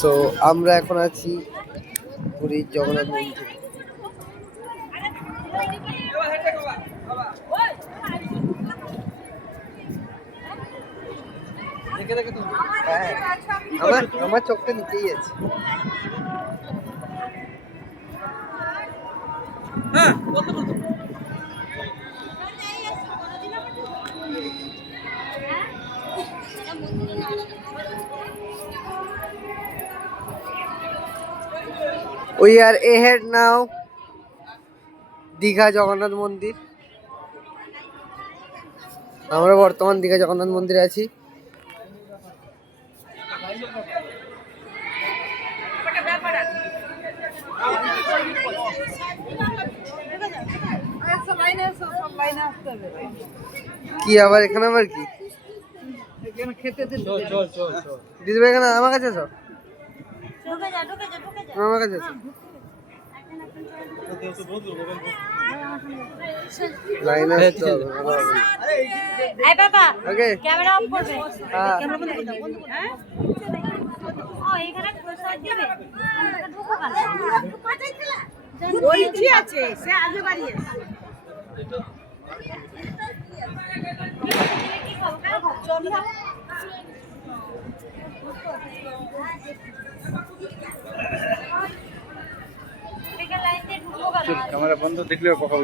So আমরা এখন আছি পুরীর জগন্নাথ মন্দির। আমার চোখটা নিচেই আছে। We are ahead now. Digha Jagannath মন্দির। আমরা বর্তমান দীঘা জগন্নাথ মন্দিরে আছি। কি আবার এখানে আবার কি দিদি ভাই এখানে আমার কাছে আছো, আমার কাছে আছো। লাইন আসতে হবে। এই বাবা ওকে ক্যামেরা অফ করবে। হ্যাঁ ও এখানে প্রসাদ দিবে। ঢুকো কেন? ওইটি আছে সে আগে বাড়ি আছে। কি খাবো? চল না। লাইন দিয়ে ঢুকো কেন? ক্যামেরা বন্ধ দেখলেও কথা